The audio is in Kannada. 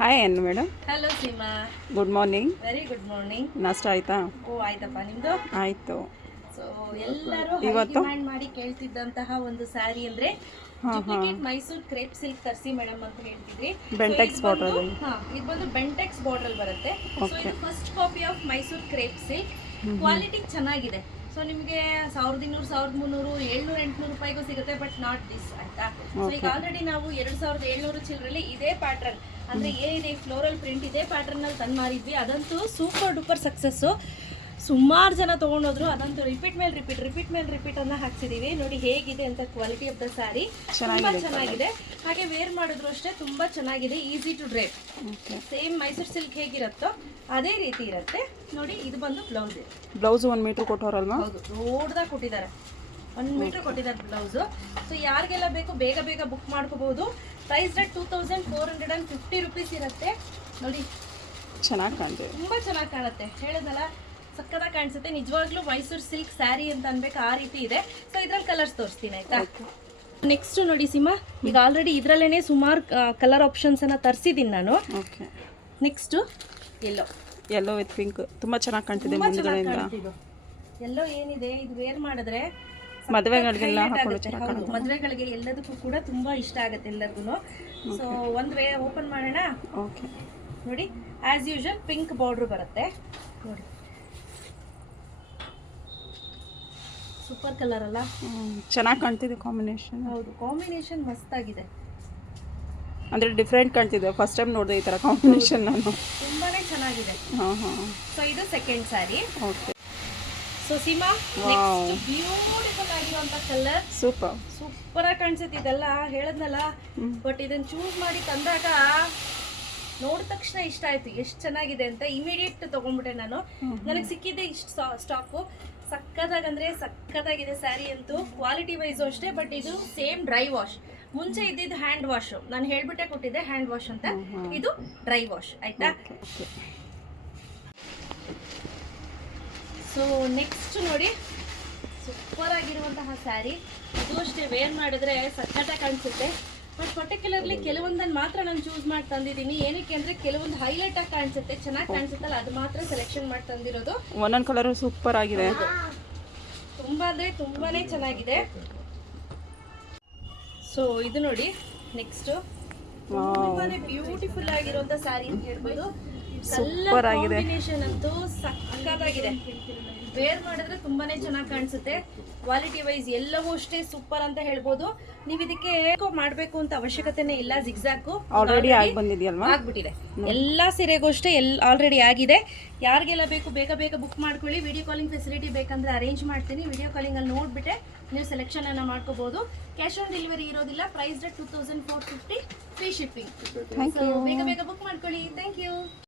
ಹಾಯ್ ಅನ್ನು madam. Hello Seema, good morning. Very good morning. ನಾಷ್ಟ ಆಯಿತಾ? ಓ ಆಯ್ತಪ್ಪ, ನಿಮ್ಮದು ಆಯಿತು. ಸೊ ಎಲ್ಲರೂ ಇವತ್ತು ಡಿಮ್ಯಾಂಡ್ ಮಾಡಿ ಕೇಳ್ತಿದ್ದಂತಹ ಒಂದು ಸ್ಯಾರಿ ಅಂದ್ರೆ ಡೂಪ್ಲಿಕೇಟ್ ಮೈಸೂರು ಕ್ರೇಪ್ ಸಿಲ್ಕ್ ತರಿಸಿ ಮೇಡಮ್ ಅಂತ ಹೇಳ್ತಿದ್ರಿ. ಬೆಂಟೆಕ್ಸ್ ಬಾರ್ಡರ್. ಇದು ಬಂದು ಬೆಂಟೆಕ್ಸ್ ಬಾರ್ಡರ್ ಬರುತ್ತೆ. ಸೊ ಇದು first copy of Mysuru crepe silk. Quality ಚೆನ್ನಾಗಿದೆ. ಸೊ ನಿಮಗೆ 1200, 1300, 700, 800 ರೂಪಾಯಿಗೂ ಸಿಗುತ್ತೆ, ಬಟ್ ನಾಟ್ ದಿಸ್ ಆಯ್ತಾ. ಸೊ ಈಗ ಆಲ್ರೆಡಿ ನಾವು 2700 ಚಿಲ್ಲರಲ್ಲಿ ಇದೇ ಪ್ಯಾಟರ್ನ್ ಅಂದ್ರೆ ಏನಿದೆ ಫ್ಲೋರಲ್ ಪ್ರಿಂಟ್ ಇದೇ ಪ್ಯಾಟರ್ನ್ ನಲ್ಲಿ ತಂದು ಮಾರಿದ್ವಿ. ಅದಂತೂ ಸೂಪರ್ ಡೂಪರ್ ಸಕ್ಸಸ್ಸು. ಸುಮಾರು ಜನ ತೊಗೊಂಡೋದ್ರು. ಅದಂತೂ ರಿಪೀಟ್ ಮೇಲೆ ರಿಪೀಟ್ ಅನ್ನ ಹಾಕ್ಸಿದೀವಿ. ನೋಡಿ ಹೇಗಿದೆ ಅಂತ ಕ್ವಾಲಿಟಿ ಆಫ್ ದ ಸ್ಯಾರಿ ತುಂಬಾ ಚೆನ್ನಾಗಿದೆ. ಹಾಗೆ ವೇರ್ ಮಾಡಿದ್ರು ಅಷ್ಟೇ ತುಂಬಾ ಚೆನ್ನಾಗಿದೆ. Easy to drive. Same Mysore silk ಹೇಗಿರುತ್ತೋ ಅದೇ ರೀತಿ ಇರುತ್ತೆ. ನೋಡಿ ಇದು ಬಂದು ಬ್ಲೌಸ್. Blouse 1 metre ಕೊಟ್ಟವರಲ್ವಾ? ಹೌದು, ದೊಡ್ಡದಾಗಿ ಕೊಟ್ಟಿದ್ದಾರೆ. 1 ಮೀಟರ್ ಕೊಟ್ಟಿದ್ದಾರೆ ಬ್ಲೌಸು. ಸೊ ಯಾರಿಗೆಲ್ಲ ಬೇಕು ಬೇಗ ಬುಕ್ ಮಾಡ್ಕೋಬಹುದು. ಪ್ರೈಸ್ ರೇಟ್ 2450 ರುಪೀಸ್ ಇರುತ್ತೆ. ನೋಡಿ ಚೆನ್ನಾಗಿ ಕಾಣ್ತಿದೆ, ತುಂಬಾ ಚೆನ್ನಾಗಿ ಕಾಣುತ್ತೆ. ಹೇಳೋದಲ್ಲ, ಸಕ್ಕತ್ತಾಗಿ ಕಾಣಿಸುತ್ತೆ. ನಿಜವಾಗ್ಲೂ ಮೈಸೂರು ಸಿಲ್ಕ್ ಸ್ಯಾರಿ ಅಂತ ಅನ್ಬೇಕು, ಆ ರೀತಿ ಇದೆ. ಸೊ ಇದ್ರಲ್ಲಿ ಕಲರ್ಸ್ ತೋರಿಸ್ತೀನಿ ಆಯ್ತಾ. ನೆಕ್ಸ್ಟ್ ನೋಡಿ ಸೀಮಾ, ಈಗ ಆಲ್ರೆಡಿ ಇದ್ರಲ್ಲೇನೆ ಸುಮಾರು ಕಲರ್ ಆಪ್ಷನ್ಸ್ ಅನ್ನ ತರಿಸಿದ್ದೀನಿ ನಾನು. Okay. Next yellow with pink ತುಂಬ ಚೆನ್ನಾಗಿ ಕಾಣ್ತಿದೆ ಮುಂದ್ಗಡೆಯಿಂದ. ಎಲ್ಲೋ ಏನಿದೆ, ಇದು ವೇರ್ ಮಾಡಿದ್ರೆ ಮದುವೆಗಳಿಗೆಲ್ಲ ಹಾಕೊಂಡು ಚೆನ್ನಾಗಿ ಹೌದು, ಮದುವೆಗಳಿಗೆ ಎಲ್ಲದಕ್ಕೂ ಕೂಡ ತುಂಬಾ ಇಷ್ಟ ಆಗುತ್ತೆ ಎಲ್ಲರಿಗೂ. ಸೊ ಒಂದ್ ವೇ ಓಪನ್ ಮಾಡೋಣ. ಓಕೆ. ನೋಡಿ ಆಸ್ ಯೂಶುವಲ್ ಪಿಂಕ್ ಬಾರ್ಡರ್ ಬರುತ್ತೆ. ನೋಡಿ ಸೂಪರ್ ಕಲರ್ ಅಲ್ಲ, ಚೆನ್ನಾಗಿ ಕಾಣ್ತಿದೆ ಕಾಂಬಿನೇಷನ್. ಹೌದು, ಕಾಂಬಿನೇಷನ್ ಮಸ್ತಾಗಿದೆ. ಅಂದರೆ ಡಿಫ್ರೆಂಟ್ ಕಾಣ್ತಿದೆ. ಫಸ್ಟ್ ಟೈಮ್ ನೋಡಿದೆ ಈ ಥರ ಕಾಂಬಿನೇಷನ್ ನಾನು. ತುಂಬಾನೇ ಚೆನ್ನಾಗಿದೆ. ಸೊ ಇದು second sari. Okay. So Seema, next beautiful ಆಗಿರುವಂತ ಕಲರ್. ಸೂಪರ್ ಆಗಿ ಕಾಣಿಸುತ್ತೆ. ಇದೆಲ್ಲ ಹೇಳದ್ನಲ್ಲ, ಬಟ್ ಇದನ್ನ ಚೂಸ್ ಮಾಡಿ ತಂದಾಗ ನೋಡಿದ ತಕ್ಷಣ ಇಷ್ಟ ಆಯ್ತು, ಎಷ್ಟು ಚೆನ್ನಾಗಿದೆ ಅಂತ. ಇಮಿಡಿಯೇಟ್ ತಗೊಂಡ್ಬಿಟ್ಟೆ ನಾನು. ನನಗೆ ಸಿಕ್ಕಿದ್ದೆ ಇಷ್ಟು ಸ್ಟಾಕು. ಸಕ್ಕತ್ತಾಗಂದ್ರೆ ಸಕ್ಕತ್ತಾಗಿದೆ ಸ್ಯಾರಿ ಅಂತೂ. ಕ್ವಾಲಿಟಿ ವೈಸು ಅಷ್ಟೇ, ಬಟ್ ಇದು ಸೇಮ್ ಡ್ರೈ ವಾಶ್. ಮುಂಚೆ ಇದ್ದಿದ್ದು ಹ್ಯಾಂಡ್ ವಾಶ್, ನಾನು ಹೇಳ್ಬಿಟ್ಟೆ ಕೊಟ್ಟಿದ್ದೆ ಹ್ಯಾಂಡ್ ವಾಶ್ ಅಂತ. ಇದು ಡ್ರೈ ವಾಶ್ ಆಯ್ತಾ. ಸೊ ನೆಕ್ಸ್ಟ್ ನೋಡಿ, ಸೂಪರ್ ಆಗಿರುವಂತಹ ಸ್ಯಾರಿ. ಇದು ಅಷ್ಟೇ ವೇರ್ ಮಾಡಿದ್ರೆ ಸಕ್ಕತ್ತಾಗಿ ಕಾಣಿಸುತ್ತೆ. ಬಟ್ ಪರ್ಟಿಕ್ಯುಲರ್ಲಿ ಕೆಲವೊಂದನ್ನು ಮಾತ್ರ ನಾನು ಚೂಸ್ ಮಾಡಿ ತಂದಿದ್ದೀನಿ. ಏನಕ್ಕೆ ಅಂದ್ರೆ ಕೆಲವೊಂದು ಹೈಲೈಟ್ ಆಗಿ ಕಾಣಿಸುತ್ತೆ, ಚೆನ್ನಾಗಿ ಕಾಣಿಸುತ್ತಲ್ಲ, ಅದು ಮಾತ್ರ ಸೆಲೆಕ್ಷನ್ ಮಾಡಿ ತಂದಿರೋದು. ಒಂದೊಂದು ಕಲರ್ ಸೂಪರ್ ಆಗಿದೆ. ತುಂಬಾ ಅಂದ್ರೆ ತುಂಬಾನೇ ಚೆನ್ನಾಗಿದೆ. ಸೊ ಇದು ನೋಡಿ ನೆಕ್ಸ್ಟ್, ತುಂಬಾನೇ ಬ್ಯೂಟಿಫುಲ್ ಆಗಿರುವಂತ ಸ್ಯಾರಿ ಅಂತ ಹೇಳ್ಬೋದು. ಸೂಪರ್ ಆಗಿದೆ. ಕಾಂಬಿನೇಷನ್ ಅಂತೂ ಸಕ್ಕತ್ತಾಗಿದೆ. ವೇರ್ ಮಾಡಿದ್ರೆ ತುಂಬಾನೇ ಚೆನ್ನಾಗಿ ಕಾಣಿಸುತ್ತೆ. ಕ್ವಾಲಿಟಿ ವೈಸ್ ಎಲ್ಲವೂ ಅಷ್ಟೇ ಸೂಪರ್ ಅಂತ ಹೇಳ್ಬೋದು. ನೀವು ಇದಕ್ಕೆ ಮಾಡಬೇಕು ಅಂತ ಅವಶ್ಯಕತೆನೇ ಇಲ್ಲ. ಜಿಗ್ಜಾಕು ಆಲ್ರೆಡಿ ಆಗಿ ಬಂದಿದೆಯಲ್ವಾ? ಆಗ್ಬಿಟ್ಟಿದೆ. ಎಲ್ಲಾ ಸೀರೆಗೂ ಅಷ್ಟೇ ಆಲ್ರೆಡಿ ಆಗಿದೆ. ಯಾರಿಗೆಲ್ಲ ಬೇಕು ಬೇಗ ಬುಕ್ ಮಾಡ್ಕೊಳ್ಳಿ. ವಿಡಿಯೋ ಕಾಲಿಂಗ್ ಫೆಸಿಲಿಟಿ ಬೇಕಂದ್ರೆ ಅರೇಂಜ್ ಮಾಡ್ತೀನಿ. ವಿಡಿಯೋ ಕಾಲಿಂಗ್ ಅಲ್ಲಿ ನೋಡ್ಬಿಟ್ಟೆ ನೀವು ಸೆಲೆಕ್ಷನ್ ಅನ್ನ ಮಾಡ್ಕೋಬಹುದು. ಕ್ಯಾಶ್ ಆನ್ ಡೆಲಿವರಿ ಇರೋದಿಲ್ಲ. Price rate 2450, free shipping. ಬೇಗ ಬುಕ್ ಮಾಡ್ಕೊಳ್ಳಿ. Thank you.